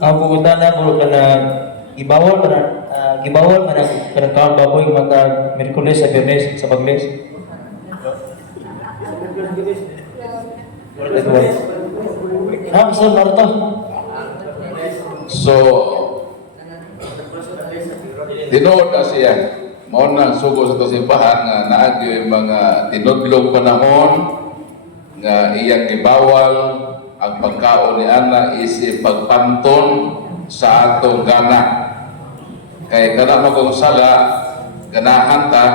Ang pumunta na po ka na gibawal man ang kanang baboy mata Miyerkules sa Biyernes sa Bagles. Sa Marta. So, tinuod na siya. Mao na sugo sa itong simbahan nga naagyo yung mga tinudlong panahon nga iyang gibawal ang pagkaon ni Ana isip pagpanton sa atong gana. Kay kana mo kung sala, ganahan ta,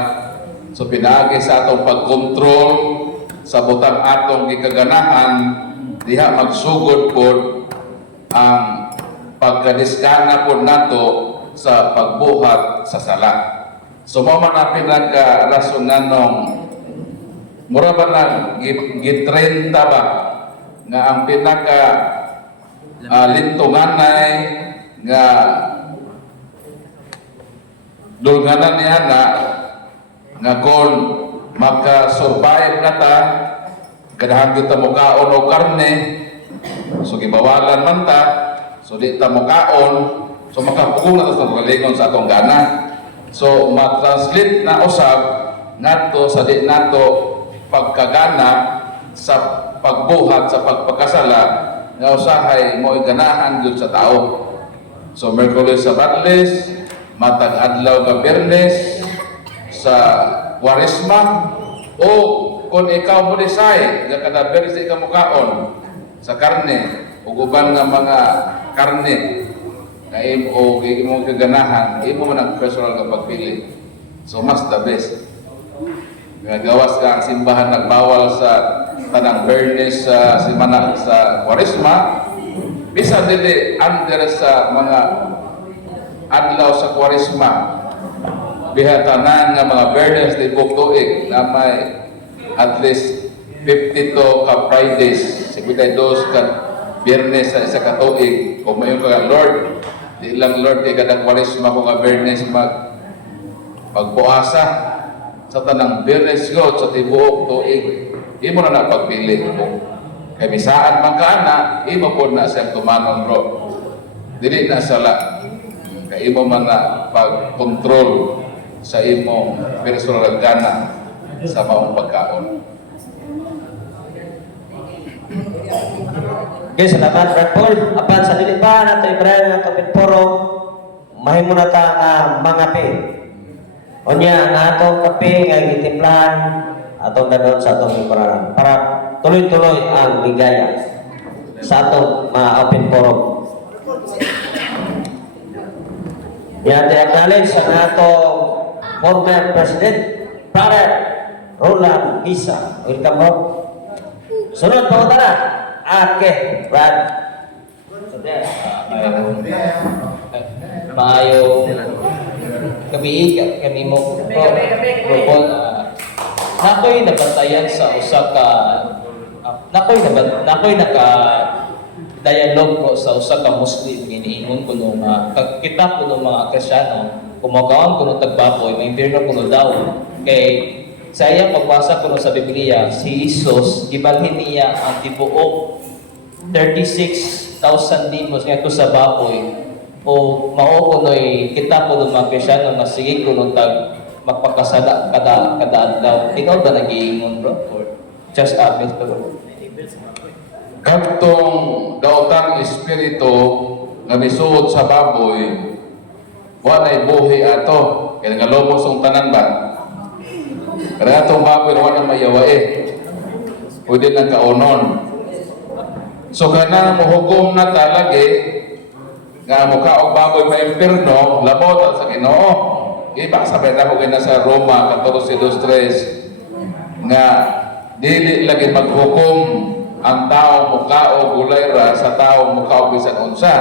so pinaagi sa atong pagkontrol sa butang atong gikaganahan, diha magsugod pod ang pagkadiskana po nato sa pagbuhat sa sala. So mo man ang pinagka-rason nganong mura ba na gitrenta ba nga ang pinaka lintunganay nga dulnganan niya nga kung maka-survive na ta ganahan kita mukaon o karne, so gibawalan man ta, so di ta mukaon, so makapuong na sa pagalingon sa atong gana. So matranslate na usab nato sa di nato pagkagana sa pagbuhat sa pagpakasala nga usahay mo ganahan gyud sa tao. So Miyerkules sa Bagles, matag adlaw nga Biyernes sa Kwaresma, o kung ikaw mo desay nga kada Biyernes ikaw mukaon sa karne ug uban nga mga karne na imo imo kaganahan, imo man ang personal nga pagpili. So mas the best. Nga gawas ka ang simbahan nagbawal sa tanang Biyernes sa simana sa Kwaresma, bisan dili under sa mga adlaw sa Kwaresma, bihatanan nga mga Biyernes di tuig na may at least 52 ka Fridays, 52 ka Biyernes sa isa ka tuig. Kung mayon ka Lord, di lang Lord kay kada Kwaresma ko nga Biyernes magbuasa sa tanang Biyernes ko sa tibuok tuig, imo na pagpili mo. Kay bisaan man ka na, imo po na siyang tumanon bro. Dili na sala. Kay imo man na pag-control sa imong personal gana sa maong pagkaon. Okay, salamat Brad Paul. Apan sa dili pa nato ibrahim nga kapit puro mahimo na ta nga mga pe. Onya nga atong kape nga gitimplahan atong dadon sa atong ibrahan para tuloy-tuloy ang ligaya sa atong mga open forum. Yan tayo acknowledge sa nato former President Brother Roland Gisa. Welcome bro. Sunod pa utara. Ake, Brad. Maayo kami mo propon nakoy nabantayan sa usa ka nakoy naka dialogue ko sa usa ka Muslim giniingon ko nung kita ko nung mga Kristiyano kumagawan ko nung tagbaboy may impierno ko daw kay sa iyang pagbasa ko sa Biblia si Jesus gibalhin niya ang tibuok 36,000 demons nga sa baboy o mao kunoy kita ko ng mga Kristiyano nga sige ko nung magpakasala kada adlaw. Ikaw ba nag-iingon bro? Or just myth bro? Kadtong daotang espiritu nga misuod sa baboy, walay buhi ato. Kaya nga lobos ang tanan ba? Kaya atong baboy wala mayawae. Pwede lang kaunon. So kana mohugom na talagi nga mukha og baboy may impierno, labot sa Ginoo. Iba sabi na ko kina sa Roma 14:23 nga dili lagi maghukom ang tao mukha og gulay ra sa tao mukha og bisan unsa.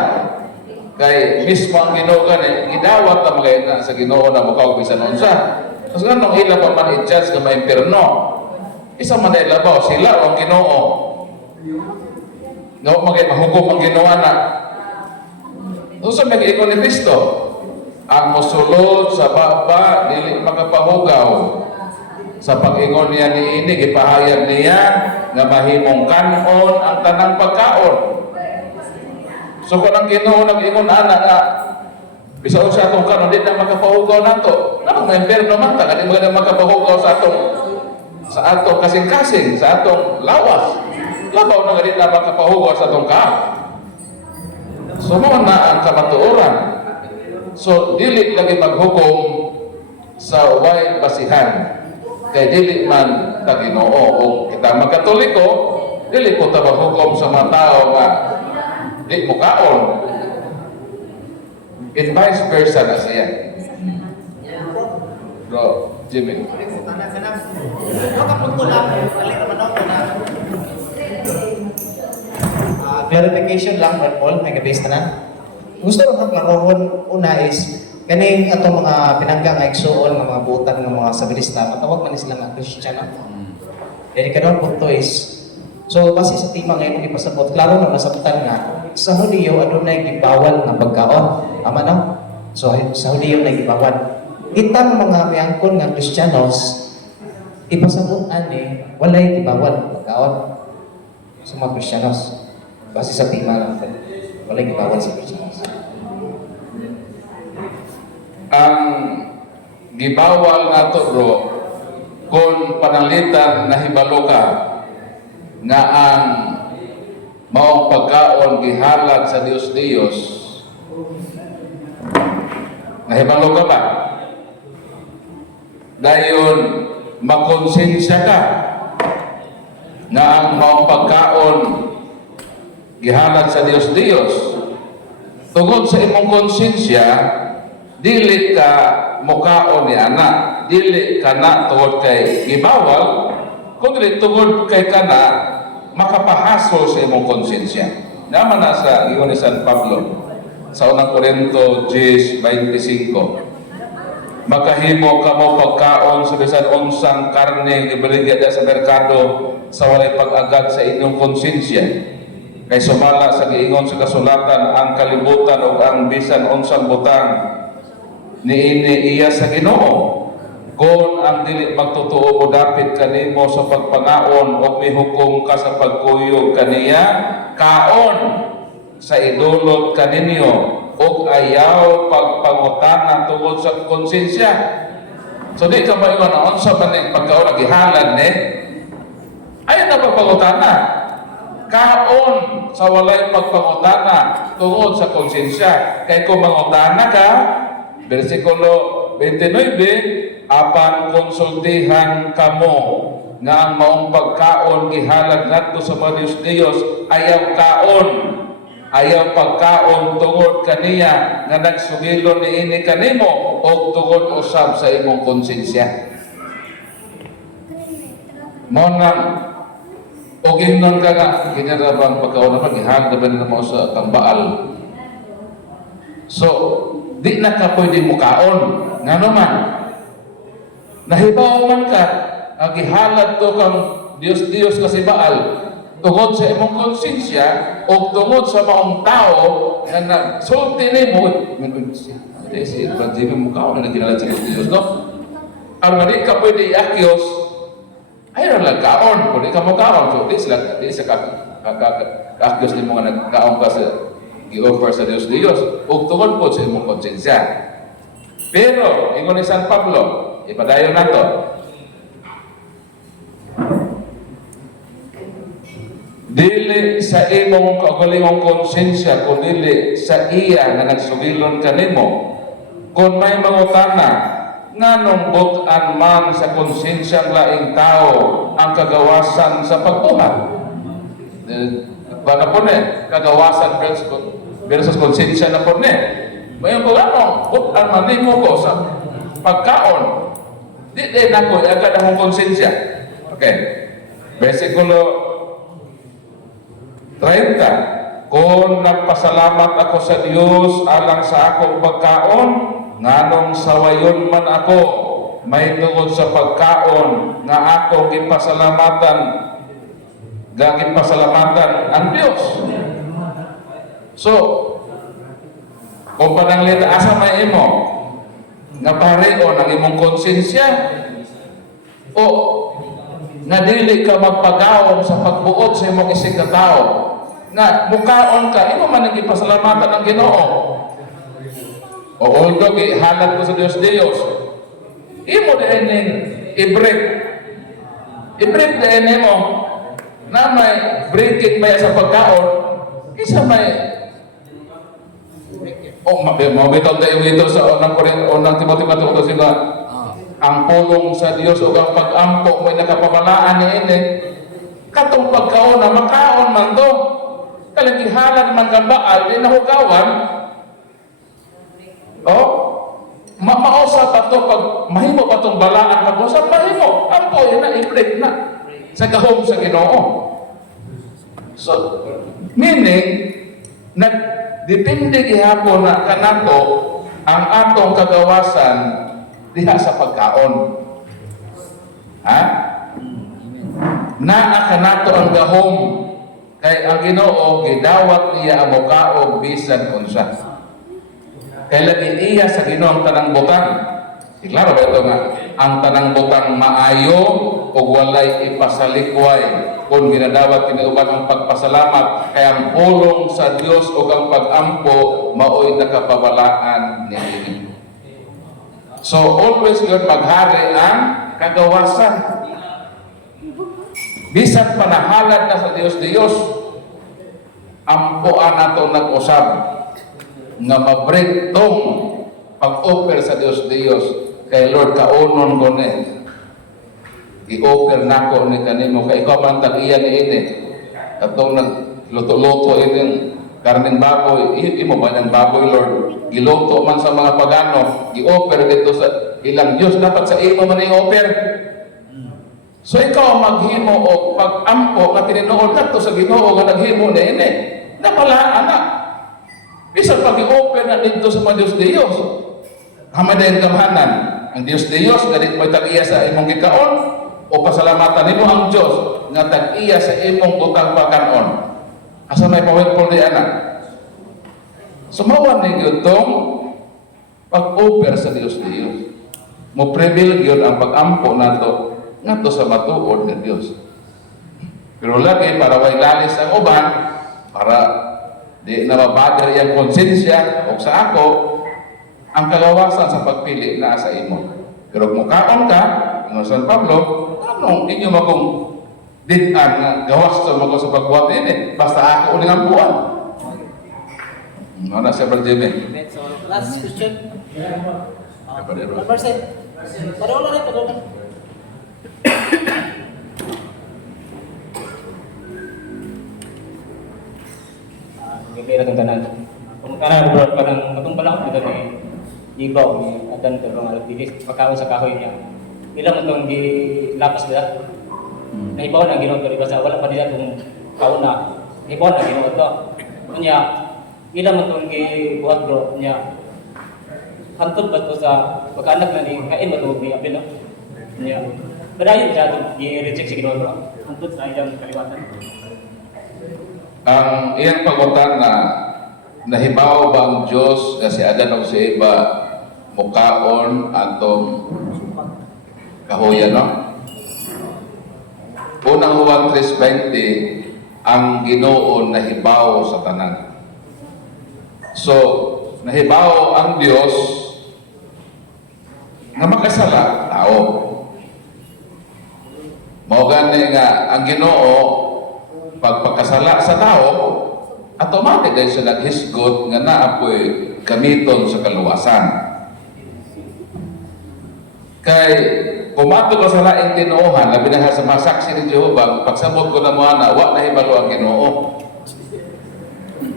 Kay mismo ang Ginoo gani gidawat ta mga sa Ginoo na mukha og bisan unsa. Kasi nganong ila pa man i-judge nga may impierno. Isa man ay labaw sila ang Ginoo. Nga magay mahukom ang Ginoo na. Usa mag-ingon ni Kristo, ang mosulod sa baba dili makapahugaw. Sa pag-ingon niya ni ini gipahayag niya nga mahimong kanon ang tanang pagkaon. So kung ang Ginoo nag-ingon ana nga bisan sa atong kanon di na makapahugaw nato. Namang may imperno man ta kani mga makapahugaw sa atong kasing-kasing, sa atong lawas. Labaw na gani na makapahugaw sa atong ka. So mo na ang kamatuoran. So dili lagi maghukom sa way basihan. Kay dili man ta Ginoo o kita magkatoliko, dili ko ta maghukom sa mga tao nga di mo kaon. And vice versa na siya. Bro, Jimmy. Clarification lang, Brad Paul, may gabis na. Gusto ko klarohon una is kaning atong mga pinanggang nga igsuon nga mga butang ng mga sabilista, matawag man sila nga Kristiyano. Dili kadong punto is so base sa tema ngayon ipasabot klaro na nasabtan nga sa Hudiyo adunay gibawal nga pagkaon. Tama no? So sa Hudiyo na gibawal. Itang mga miangkon nga Kristiyanos ipasabot ani walay gibawal pagkaon sa mga Kristiyanos. Base sa tema lang ito. Walay gibawal sa Kristiyanos. Ang gibawal nato bro kung pananglitan na hibalo ka nga ang maong pagkaon gihalad sa Dios nahibalo ka ba? Dayon makonsensya ka nga ang maong pagkaon gihalad sa Dios tungod sa imong konsensya dili ka mukaon ni anak, dili ka na tungod kay gibawal, kundi tungod kay kana makapahasol sa imong konsensya. Naman na sa ingon ni San Pablo sa unang Korinto 10:25. Makahimo ka mo pagkaon sa bisan unsang karne gibeligya sa merkado sa walay pag-agad sa inyong konsensya. Kay sumala sa giingon sa kasulatan ang kalibutan ug ang bisan unsang butang niini iya sa Ginoo kung ang dili magtotoo mo dapit kanimo sa pagpangaon o mihukom ka sa pagkuyog kaniya kaon sa idulot kaninyo ug ayaw pagpangutana tungod sa konsensya. So di ka maingon na unsa man ning pagkaon nagihalad ni ayaw na pagpangutana kaon sa walay pagpangutana tungod sa konsensya. Kay kung mangutana ka versikulo 29, apan konsultihan kamo nga ang maong pagkaon gihalad ngadto sa mga Dios ayaw kaon, ayaw pagkaon tungod kaniya nga nagsugilon niini kanimo o tungod usab sa imong konsensya. Mo nang o ginon ka nga ginarabang pagkaon naman gihalad na mo sa tambaal. So di na ka pwede mukaon nga naman nahibaw man ka gihalad to kang Dios kasi Baal tungod sa imong konsensya o tungod sa maong tao na nagsulti nimo si Francisco mukaon na gihalad sa Dios no ang di ka pwede iakyos ay lang kaon kung di ka mukaon so di sa ka-akyos nimo nga nagkaon ka sa i-offer sa Dios ug tungod po sa imong konsensya. Pero ingon ni San Pablo ipadayon nato dili sa imong kaugalingong konsensya kundi sa iya nga nagsugilon kanimo kung may mangutana nganong but-an man sa konsensyang laing tao ang kagawasan sa pagbuhat. Bana po kagawasan versus konsensya na po mayon ko ano but-an man nimo ko sa pagkaon di na ko agad akong konsensya. Okay, versikulo 30, kung nagpasalamat ako sa Dios alang sa akong pagkaon nganong sawayon man ako may tungod sa pagkaon nga ako gipasalamatan ang Dios. So kung pananglita asa may imo nga pareho ng imong konsensya o nga dili ka magpagaom sa pagbuot sa imong isig na tao nga mukaon ka, imo man ang ipasalamatan ng Ginoo. O although gihalad ko sa Dios, imo din ning i-break. I-break din mo na may breaking ba sa pagkaon, isa may mabitaw tayo dito sa unang Timoteo matuto sila ang pulong sa Dios o ang pag-ampo may nakapabalaan ni ini katong pagkaon na makaon man to kalagihalan man ka baal di nahugawan mausa pa to pag mahimo pa tong balaan pag-usap mahimo ampo na i-break na sa gahom sa Ginoo. So meaning depende gihapon na kanato ang atong kagawasan diha sa pagkaon. Ha? Naa kanato ang gahom kay ang Ginoo gidawat niya ang mukaog bisan unsa. Kay lagi iya sa Ginoo ang tanang butang. Klaro ba ito nga ang tanang butang maayo o walay ipasalikway kung ginadawat kiniuban ang pagpasalamat kay ang pulong sa Dios o ang pag-ampo maoy nakapabalaan niini. So always yun maghari ang kagawasan. Bisan panahalad na sa Dios ampuan nato nag-usab nga ma-break tong pag-offer sa Dios kay Lord kaunon ko ni i-offer nako ni kanimo kay ikaw man tag-iya ni ini katong nagluto-luto ini karning baboy imo ba ng baboy Lord giluto man sa mga pagano i-offer dito sa ilang Dios dapat sa imo man i-offer. So ikaw maghimo og pag-ampo nga tinuod nato sa Ginoo nga naghimo ni ini napalaan na bisan pag i-offer na dito sa mga Dios hamaday kamhanan ang Dios ganit may tag-iya sa imong gikaon o pasalamatan nimo ang Dios nga tag-iya sa imong butang pagkaon. Asa may powerful di ana. Sumawan ni gyud tong pag-offer sa Dios. Mo prevail gyud ang pag-ampo nato ngadto sa matuod nga Dios. Pero lagi para way lalis ang uban para di na mabader iyang konsensya o sa ako ang kagawasan sa pagpili na sa imo. Pero kung mukaon ka, ng San Pablo, anong inyo magong ditan nga gawas sa mga sa pagbuhat ini? Basta ako uling ang buwan. Ano sa Brother Jimmy? So, last question. Kapadero. Marcel, padawala rin, padawala. Gabi na itong tanan. Kung karang bro, parang katong panahon ito ni Ibaw, ni Adan ko mga alagdigis, pagkaon sa kahoy niya. Ilang itong lapas nila. Nahibaw na ginoon ko, diba sa wala pa nila itong kaon na. Nahibaw na ginoon ito. Kanya, ilang itong buhat bro niya. Hantod ba ito sa pagkaanak na ni kain ba ito ni Abel, no? Kanya, padayon siya itong i-reject si ginoon bro. Hantod sa iyang kaliwatan. Ang iyang pagutan na nahibaw ba ang Diyos nga si Adan o si Eva mukaon atong kahoyan, no? Unang Juan 3:20 ang Ginoo nahibaw sa tanan. So, nahibaw ang Dios nga makasala tao. Mao gani nga ang Ginoo pagpakasala sa tao automatic dahil siya naghisgot nga naapoy gamiton sa kaluwasan. Kay kumato ko sa laing tinuohan, labi na sa mga saksi ni Jehovah, pagsabot ko na mga na, wa nahibalo ang Ginoo.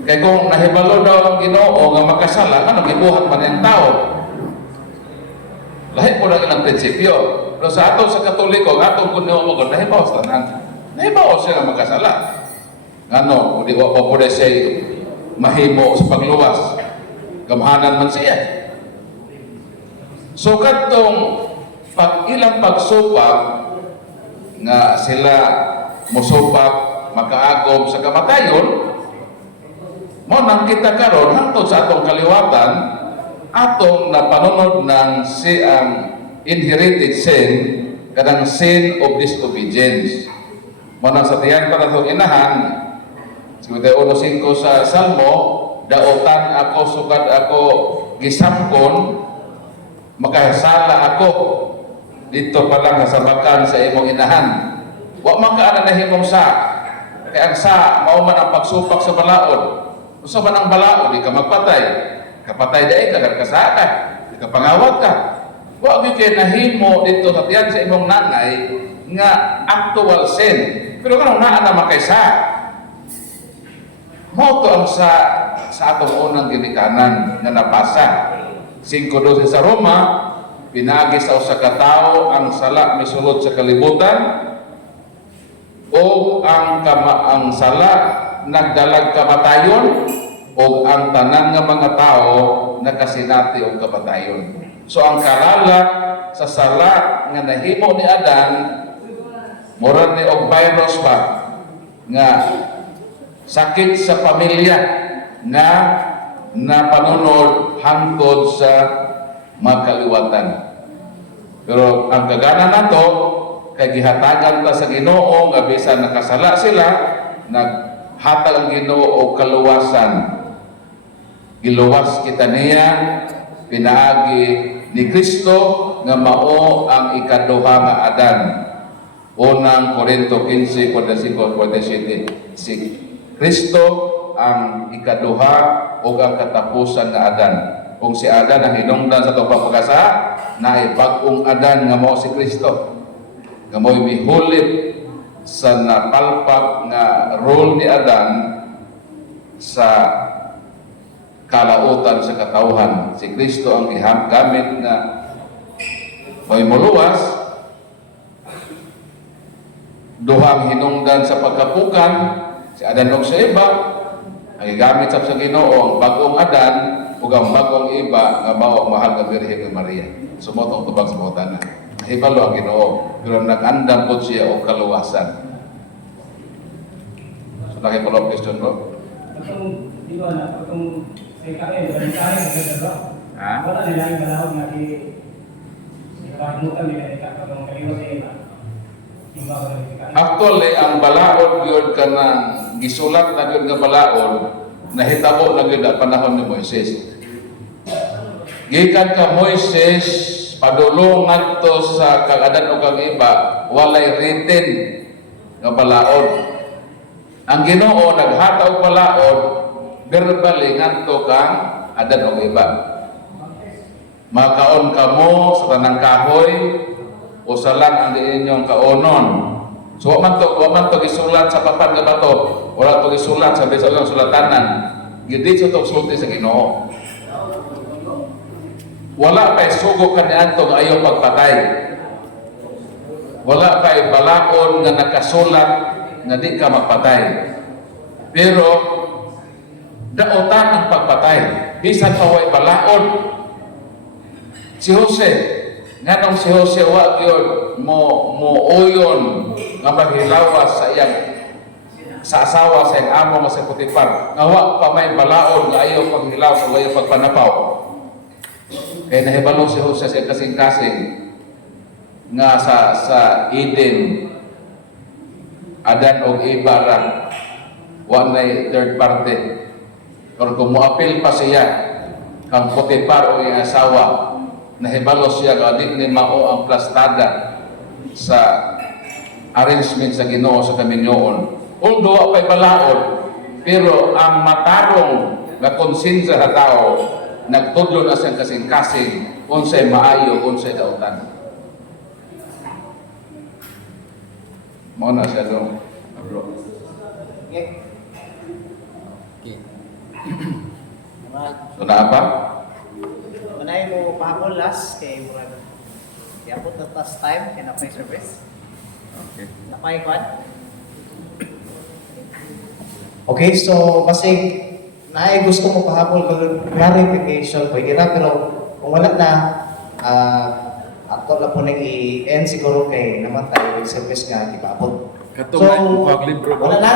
Kay kung nahibalo daw ang Ginoo nga makasala, ano gibuhat man ang tao? Lahi po na ilang prinsipyo. Pero sa ato sa Katoliko, atong Ginoo mo, nahibaw sa tanan. Nahibaw siya nga makasala. Ano, hindi ko pa po siya mahimo sa pagluwas. Gamhanan man siya. So katong pag ilang pagsupak nga sila musupak makaagom sa kamatayon, mo nang kita karon hangtod sa atong kaliwatan atong napanunod ng siyang inherited sin kadang sin of disobedience. Mo nang sa tiyan para itong inahan 51:5 sa Salmo, dautan ako sukad ako gisapkon, makasala ako dito pa lang sa bakan sa imong inahan. Wa man ka na nahimong sa, kay ang sa mao man ang pagsupak sa balaod. Usa man ang balaod, di ka magpatay. Kapatay dai ka kasaka, di ka pangawat ka. Wa gyud kay nahimo dito sa tiyan sa imong nanay nga actual sin. Pero kanang naa na makaysa. Mo to ang sa atong unang ginikanan nga napasa. 5:12 sa Roma, pinagi sa usa ka tawo ang sala misulod sa kalibutan o ang sala nagdalag kamatayon o ang tanan nga mga tao nakasinati og kamatayon. So ang kalala sa sala nga nahimo ni Adan mura ni og virus ba nga sakit sa pamilya nga napanunod hangtod sa magkaliwatan. Pero ang kagana nato kay gihatagan ta sa Ginoo nga bisan nakasala sila, naghatag ang Ginoo og kaluwasan. Giluwas kita niya pinaagi ni Kristo nga mao ang ikaduha nga Adan. Unang Korinto 15:45-47. Si Kristo ang ikaduha o ang katapusan nga Adan. Kung si Adan ang hinungdan sa itong pagpagasa, na ibag-ong Adan nga mo si Kristo. Nga mo'y mihulit sa napalpak nga role ni Adan sa kalautan sa katawhan. Si Kristo ang gamit nga mo'y muluwas, duhang hinungdan sa pagkapukan, si Adan o sa iba, ang igamit sa Ginoo ang bagong Adan ug ang bagong iba nga mao ang mahal nga Birhen nga Maria. Sumotong tubag sa mga tanan. Nahibalo ang Ginoo, pero nag-andam po siya o kaluwasan. So, nakipulong question bro? Itong, di ba na, itong CKL, balitahin sa ganda ba? Ha? Wala nila yung balahog na ikakamutan nila ikakabang kayo sa iba. Iba ba na CKL? Actually, ang balaod yun ka na gisulat na yun nga balaod, nahitabo na yun ang panahon ni Moises. Gikan ka Moises, padulungan to sa kag-Adan o kag iba, walay written nga balaod. Ang Ginoo naghataw balaod, verbally ngadto kang Adan o iba. Makaon kamo sa tanang kahoy o sa lang ang inyong kaonon. So wa man to gisulat sa papan nga bato, wala to gisulat sa bisag sulatanan. Gidit to sulti sa Ginoo. Wala pa'y sugo kaniadto nga ayaw pagpatay. Wala pa'y balaod nga nakasulat nga di ka magpatay. Pero dautan ang pagpatay. Bisan pa way balaod. Si Jose, nganong si Jose wa gyud mo uyon nga maghilawas sa iyang sa asawa sa iyang amo nga si Potifar. Nga wa pa may balaod nga ayaw paghilaw sa ayaw pagpanapaw. Kaya nahibalo si Jose sa kasing-kasing nga sa Eden, Adan o Eva ra, wa may third party. Pero kung muapil pa siya, kang Potifar o iyang asawa, nahibalo siya nga di ni mao ang plastada sa arrangement sa Ginoo sa kaminyoon. Although pa'y balaod, pero ang matarong na konsensya sa tao, nagtudlo na siyang kasing-kasing unsay maayo, unsay dautan. Mao na siya dong, bro. Okay. So na pa? Manay mo pahapon last kay murag iabot na tas time kay napay service. Okay. Napay kwan. Okay, so kasi naay gusto mo pahabol clarification pwede na, pero kung wala na, ato lang po nang i-end siguro kay naman tayo with service nga ipaabot. Katong night, buhag libro, bro. Wala na.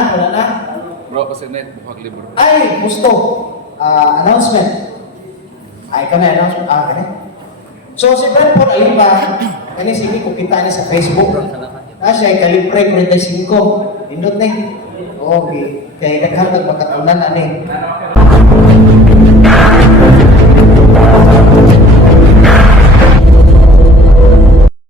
Bro, kasi night, buhag libro. Ay, gusto. Announcement. Ay, announcement. Kani. So, si Brad Paul Alipa, kani sige, kung kita niya sa Facebook, siya ay kalibre 45. Indot na Okay. Kaya naghatag magkatunan ani.